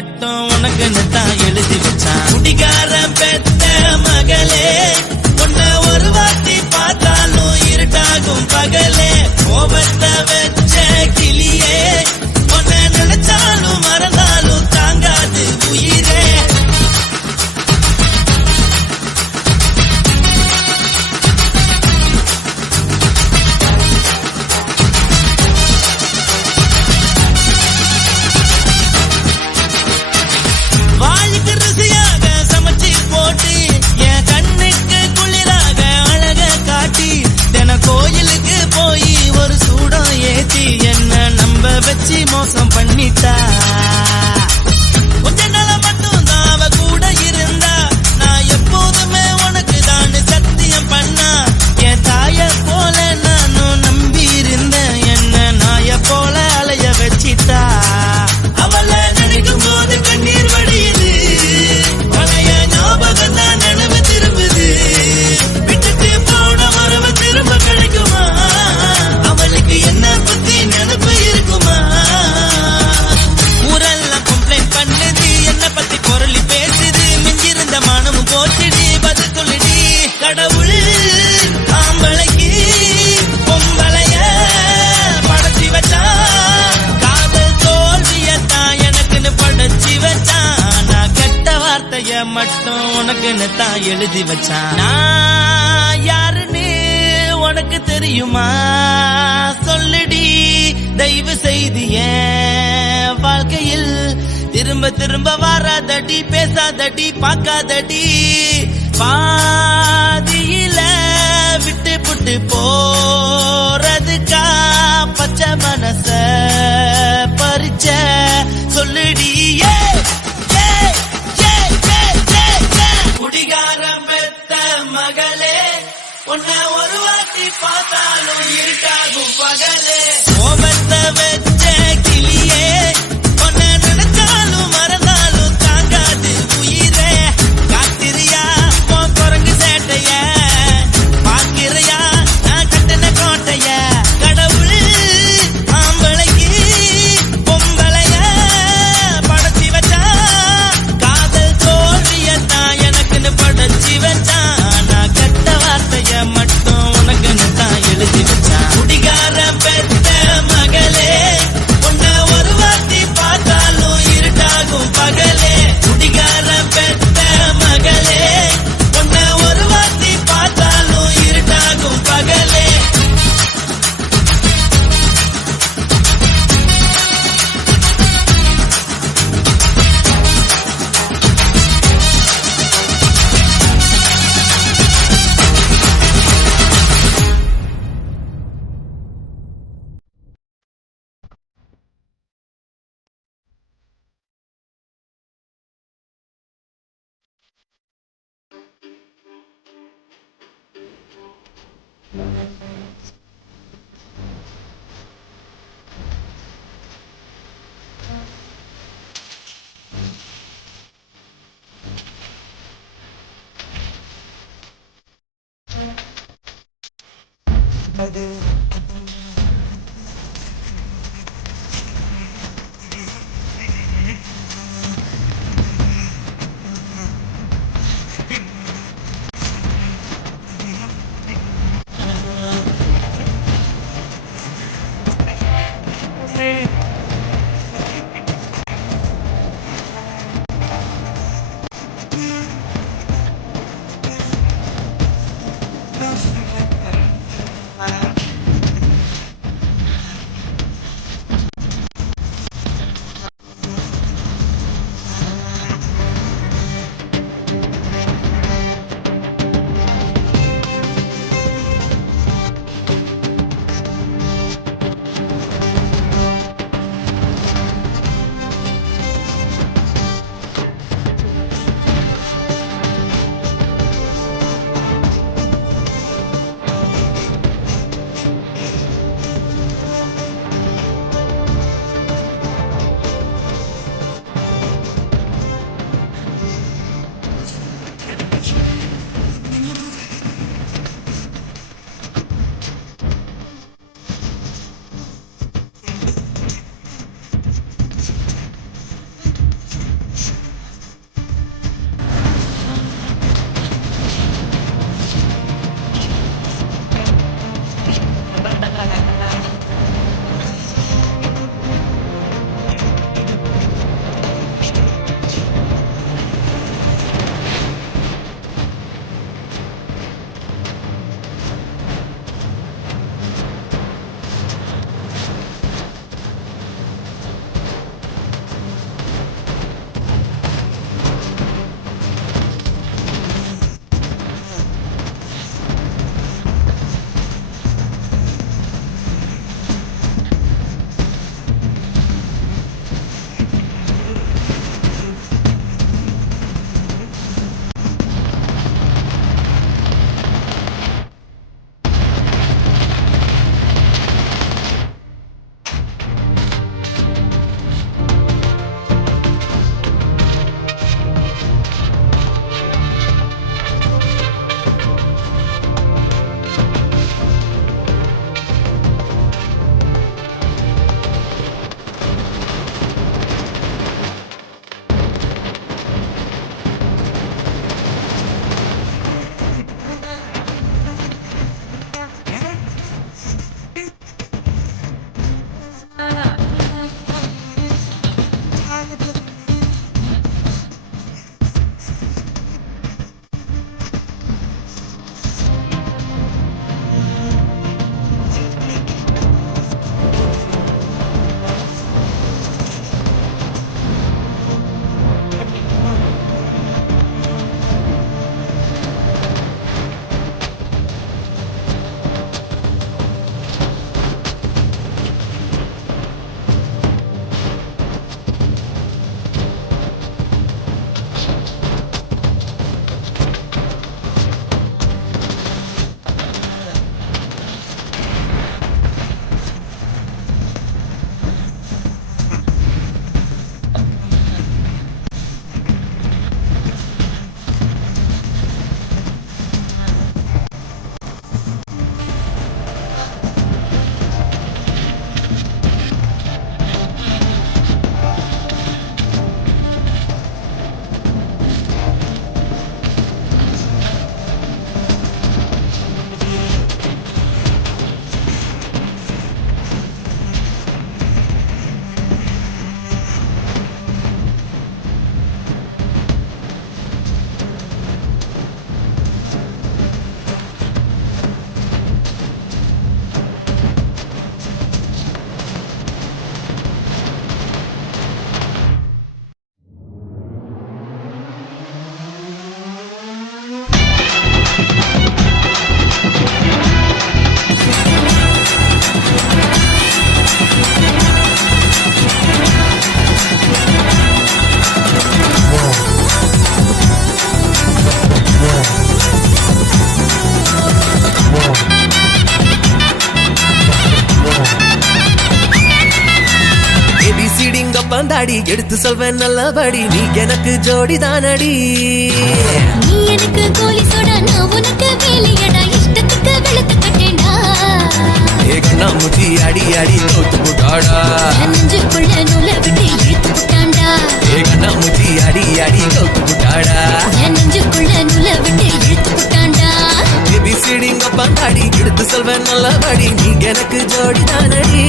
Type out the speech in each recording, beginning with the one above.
மட்டும் உனக்குன்னு தான் எழுதி வச்சான். குடிகாரன் பெத்த மகளே, உன்னை ஒரு வாட்டி பார்த்தாலும் இருட்டாகும் பகலே. கோபத்தை வச்ச கிளியே, உன்னை நினைச்சாலும் மறந்தாலும் தாங்காது உயிரே. வாய்க்கு ருசியாக சமைச்சு போட்டு என் கண்ணுக்கு குளிராக அழக காட்டி தின கோயிலுக்கு போய் ஒரு சூடம் ஏத்தி என்ன நம்ப வச்சு மோசம் பண்ணிட்டா. கொஞ்ச நாள மட்டும் தான் அவ கூட இருந்தா, நான் எப்போதுமே உனக்கு தான் சத்தியம் பண்ணா. என் தாய போல நானும் நம்பி இருந்தேன், என்ன நாய போல அலைய வச்சிட்டா. அவளை நினைக்கும் போது கண்ணீர் வடியுது, பழைய ஞாபகம் தான் நினைவு திரும்புது. விட்டுட்டு போன மரபு திரும்ப கிடைக்குமா? அவளுக்கு என்ன பத்தி நினைப்பு இருக்குமா? ஊரெல்லாம் கம்ப்ளைண்ட் பண்ணுது, என்ன பத்தி பொருளி பேசுது. மிஞ்சிருந்த மானமும் போச்சுடி, பதில் சொல்லுடி. கடவுள் ஆம்பளைக்கு பொம்பளைய படைச்சி வச்சா, காதல் தோல்வியத்தான் எனக்குன்னு படைச்சி வச்சான். நான் கெட்ட வார்த்தைய மட்டும் உனக்குன்னு தான் எழுதி வச்சான். நான் யாருன்னு உனக்கு தெரியுமா? சொல்லுடி தயவு செய்து என் வாழ்க்கையில் திரும்ப திரும்ப வராதடி, பேசாதடி, பார்க்காதடி. பாதியில விட்டு புட்டு போறதுக்கா பச்சை மனச பறிச்ச சொல்லுடி. குடிகாரம் பெத்த மகளே, உன்னை ஒரு வாட்டி பார்த்தாலும் இருட்டாகும் பகலே. கோபத்தை வச்ச கிளியே, உன்னை நினைச்சாலும் மறந்தாலும் தாங்காது உயிரே. காத்திரியா உன் குரங்கு சேட்டைய, பார்க்கிறையா நான் கட்டின கோட்டைய. கடவுள் ஆம்பளைக்கு பொம்பளைய படைச்சி வச்சா, காதல் தோல்வியத்தான் எனக்குன்னு படைச்சி வச்சான். நான் கெட்ட வார்த்தைய மட்டும் உனக்குன்னு தான் எழுதி வச்சான். குடிகாரன் பெத்த மகளே, உன்னை ஒரு வாட்டி பார்த்தாலும் இருட்டாகும் பகலே. குடிகாரன் பெத்த மகளே, உன்னை ஒரு வாட்டி பார்த்தாலும் இருட்டாகும் பகலே. பந்தாடி எடுத்து சொல்வேன் நல்லபடி நீ எனக்கு ஜோடி தானடி நீ எனக்கு கோலி சோடா நான் உனக்கு வேலையடா இஷ்டத்துக்கு வெளுத்து கட்டேன்டா கண்ணா முச்சி அடி அடி தோத்து போட்டாடா நெஞ்சுக்குள்ள நூலை விட்டு இழுத்து போட்டான்டா கண்ணா முச்சி அடி அடி தோத்து போட்டாடா நெஞ்சுக்குள்ள நூலை விட்டு இழுத்து போட்டான்டா ஏபிசிடிங்க பந்தாடி எடுத்து சொல்வேன் நல்லபடி நீ எனக்கு ஜோடி தானடி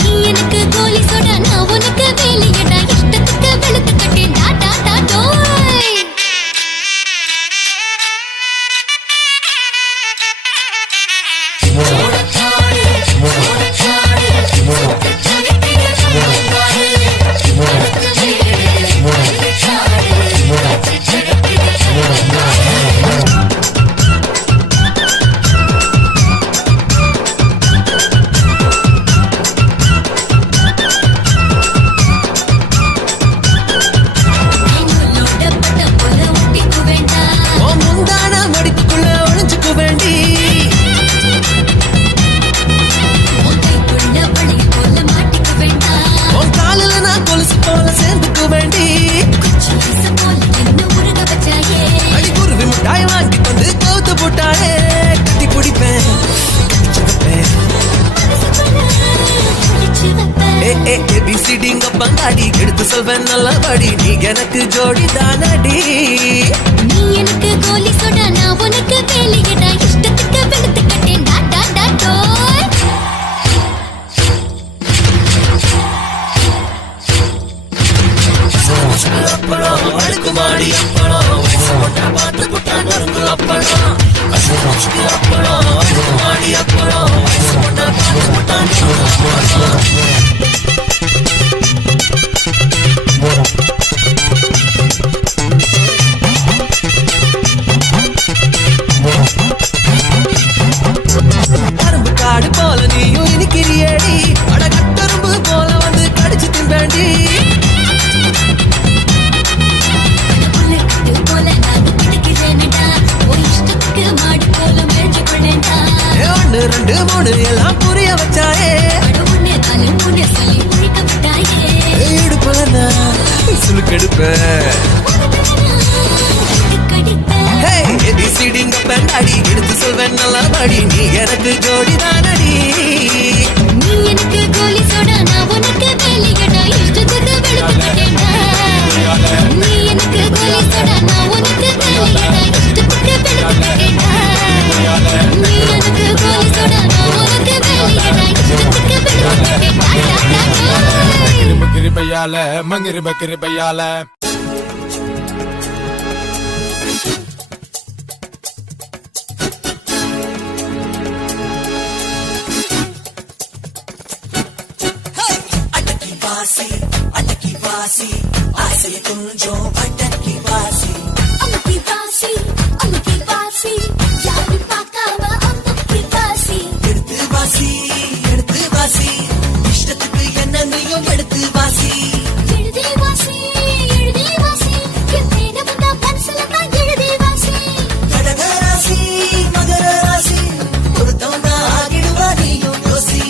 நீ எனக்கு கோலி சோடா நான் உனக்கு வேலையடா இஷ்டத்துக்கு வெளுத்து கட்டேன்டா டா டா டோய் ஏபிசிடிங்க பந்தாடி எடுத்து சொல்வேன் நல்லபடி நீ எனக்கு ஜோடி தானடி நீ எனக்கு கோலி சோடா நான் உனக்கு வேலையடா இஷ்டத்துக்கு வெளுத்து கட்டேன்டா டா டா டோய் அப்பளம் அடுக்குமாடி அப்பளம் பார்த்து புட்டான் வருங்க அப்பளம் அப்பளம் அடுக்குமாடி அப்பளம் பார்த்து புட்டான் கரும்பு காடு போல நீயும் இனிக்கிறியடி அட கட்டரும்பு போல வந்து கடிச்சு திம்பேண்டி ஒன்னு ரெண்டு மூணு எல்லாம் புரிய வச்சாயே இடுப்பா சுழுக்கெடுப்பேன் ஏபிசிடிங்க பெண்டாடி எடுத்து சொல்வேன் நல்லபடி நீ எனக்கு ஜோடி தானடி நீ எனக்கு கோலி சோடா நான் உனக்கு வேலையடா இஷ்டத்துக்கு வெளுத்து கட்டேன்டா நீ எனக்கு கோலி சோடா நான் உனக்கு வேலையடா இஷ்டத்துக்கு வெளுத்து கட்டேன்டா நீ எனக்கு கோலி சோடா நான் உனக்கு வேலையடா இஷ்டத்துக்கு வெளுத்து கட்டேன்டா மங்கிரி பையால மங்கிரி பக்கிரி பையால அடக்கி வாசி ஆசைய கொஞ்சம் அடக்கி வாசி அமுக்கி வாசி யாரு பார்க்காம அமுக்கி வாசி எடுத்து வாசி இஷ்டத்துக்கு என்ன நீயும் எடுத்து வாசி எழுதி வாசி என் மேல வந்தா மனசுல தான் எழுதி வாசி கடகராசி மகராசி பொருத்தம் தான் ஆகிடுவா நீயும் யோசி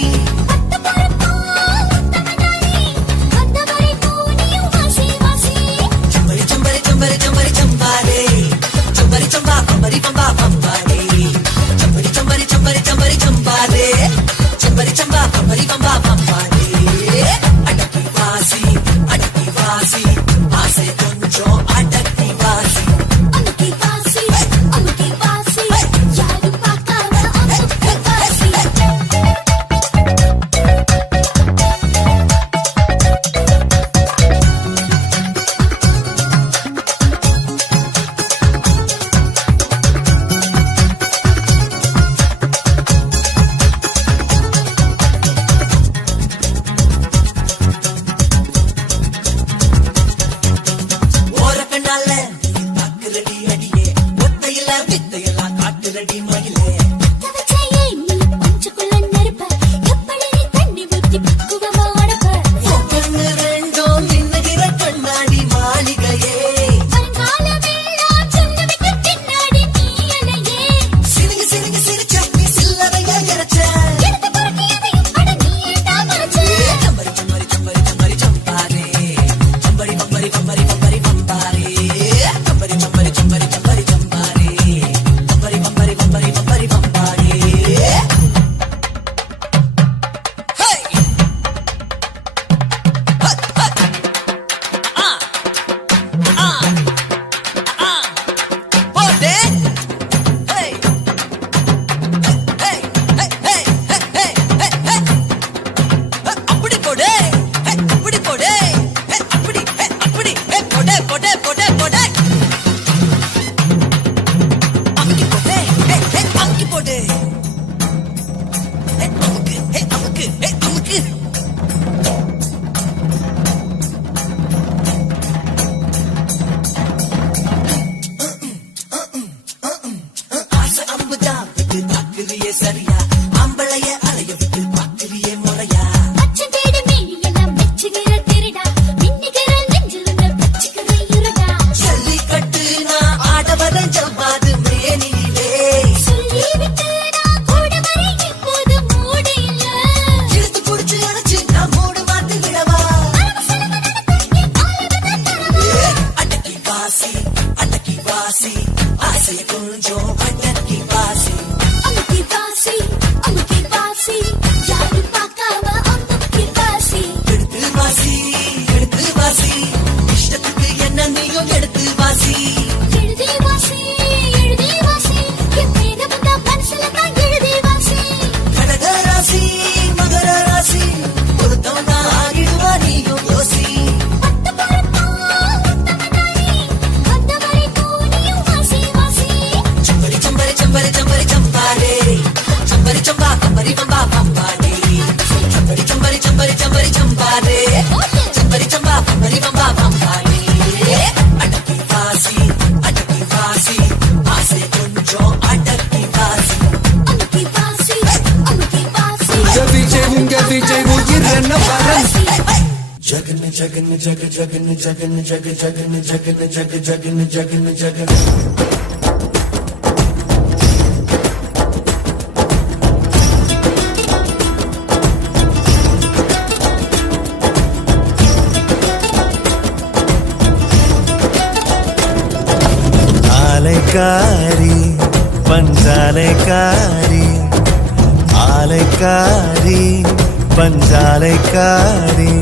ஆலைக்காரி பஞ்சாலைக்காரி ஆலைக்காரி பஞ்சாலைக்காரி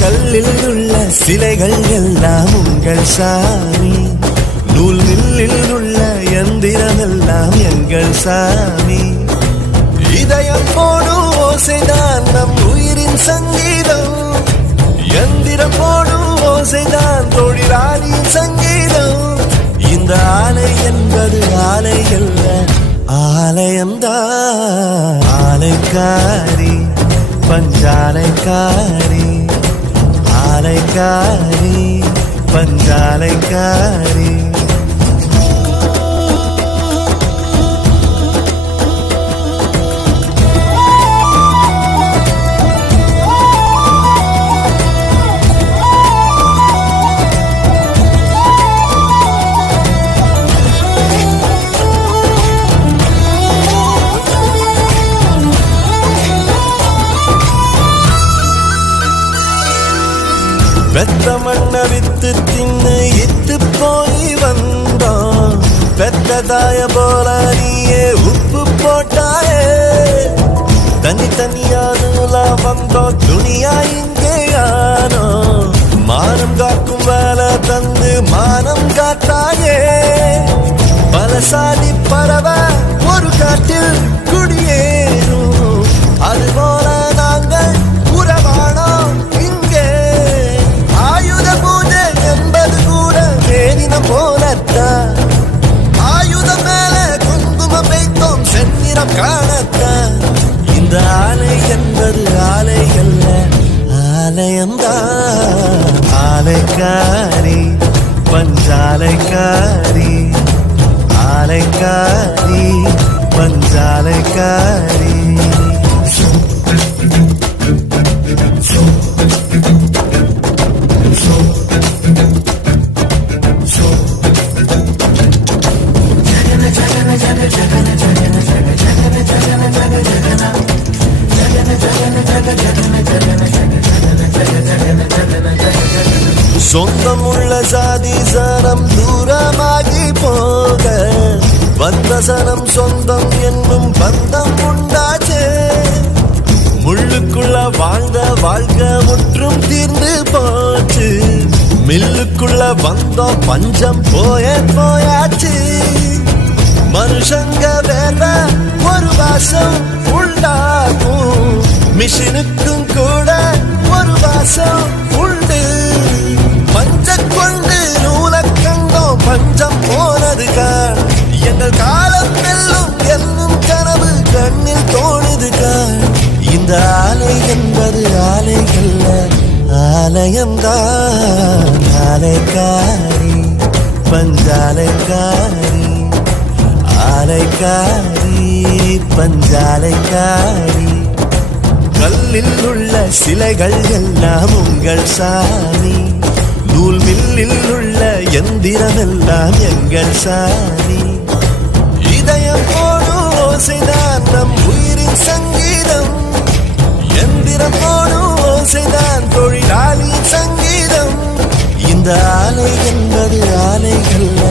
கல்லில் உள்ள சிலைகள் எல்லாம் உங்கள் சாமி நூல் மில்லில் உள்ள எந்திரம் எல்லாம் எங்கள் சாமி இதயம் போடும் ஓசைதான் நம் உயிரின் சங்கீதம் எந்திரம் போடும் ஓசைதான் தொழிலாளியின் சங்கீதம் இந்த ஆலை என்பது ஆலை அல்ல ஆலயம்தான் ஆலைக்காரி பஞ்சாலைக்காரி ஆலைக்காரி பஞ்சாலைக்காரி பெத்த மண்ண வித்து தின்னு இத்து போய் வந்தோம் பெத்த தாய போல நீயே உப்பு போட்டாயே தனி தனியானுல வந்தோம் துணியா இங்கே ஆனோ மானம் காக்கும் வேலை தந்து மானம் காத்தாயே பலசாலி பறவை ஒரு காட்டில் குடியேறும் அதுபோல நாங்கள் உறவானோம் ஆயுத பூஜை என்பது கூட வேணினம் போலத்தான் ஆயுதம் மேல குங்குமம் வைத்தோம் செந்நிறம் காணத்தான் இந்த ஆலை என்பது ஆலை அல்ல ஆலயம்தான் ஆலைக்காரி பஞ்சாலைக்காரி ஆலைக்காரி பஞ்சாலைக்காரி சொந்தமுள்ள சாதி சனம் தூரமாகி போக வந்த சனம் சொந்தம் என்னும் பந்தம் உண்டாச்சே முள்ளுக்குள்ள வாழ்ந்த வாழ்க்கை முற்றும் தீர்ந்து போச்சு மில்லுக்குள்ள வந்தோம் பஞ்சம் போயாச்சு மனுஷங்க வேற ஒரு வாசம் உண்டாகும் மிஷினுக்கும் கூட ஒரு வாசம் உண்டு பஞ்ச கொண்டு நூலக்கங்கம் பஞ்சம் போனதுக்கான் எங்கள் காலம் வெல்லும் என்னும் கனவு கண்ணில் தோணுதுக்கான் இந்த ஆலை என்பது ஆலை அல்ல ஆலயம்தான் ஆலைக்காரி பஞ்சாலைக்காரி ஆலைக்காரி பஞ்சாலைக்காரி கல்லில் உள்ள சிலைகள் எல்லாம் உங்கள் சாமி நூல் மில்லில் உள்ள எந்திரம் எல்லாம் எங்கள் சாமி இதயம் போடும் ஓசைதான் நம் உயிரின் சங்கீதம் எந்திரம் போடும் ஓசைதான் தொழிலாளியின் சங்கீதம் இந்த ஆலை என்பது ஆலை அல்ல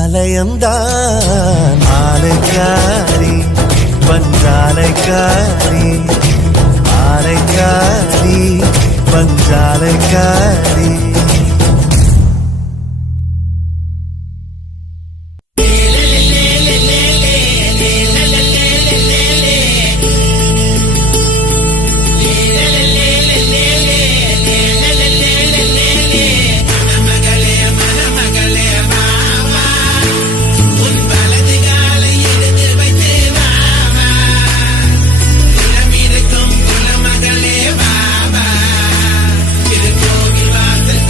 ஆலயம்தான் ஆலைக்காரி பஞ்சாலைக்காரி ஆலைக்காரி பஞ்சாலைக்காரி கோவில் வாசல்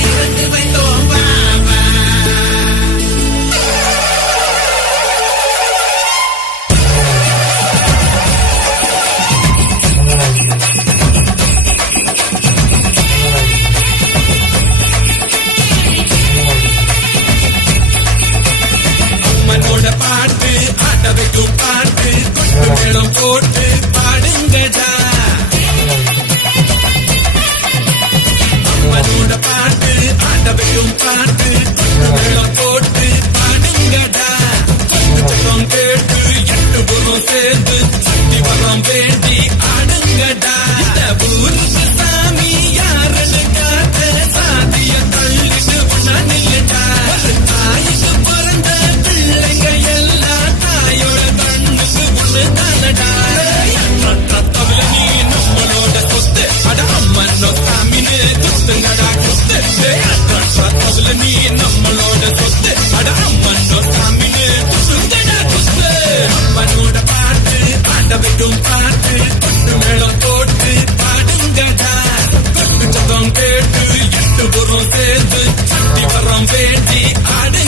பாட்டு ஆட வைக்கும் பாட்டு கொட்டு மேளம் போட்டு பாடுங்கடா அம்மனோட பாட்டு ஆட வைக்கும் பாட்டு கொட்டு மேளம் போட்டு பாடுங்கடா கொட்டு சத்தம் கேட்டு எட்டு புறம் சேர்ந்து சக்தி வரம் வேண்டி ஆடுங்கடா இந்த ஊருக்கு சாமி யாருன்னு காட்ட சாதிய தள்ளிட்டு ஒன்னா நில்லுடா தாய்க்கு பிறந்த பிள்ளைங்க எல்லாம் தாயோட கண்ணுக்கு ஒண்ணு தானடா ரத்தவில நீ நம்மளோட சொத்து அட அம்மனோ சாமின்னு குத்துங்கடா குத்து ரத்தவில நீ நம்மளோட சொத்து அட அம்மனோ சாமின்னு குத்துங்கடா குத்து அம்மனோட பாட்டு ஆட வைக்கும் பாட்டு கொட்டு மேளம் போட்டு பாடுங்கடா கொட்டு சத்தம் கேட்டு எட்டு புறம் சேர்ந்து சக்தி வரம் வேண்டி ஆடு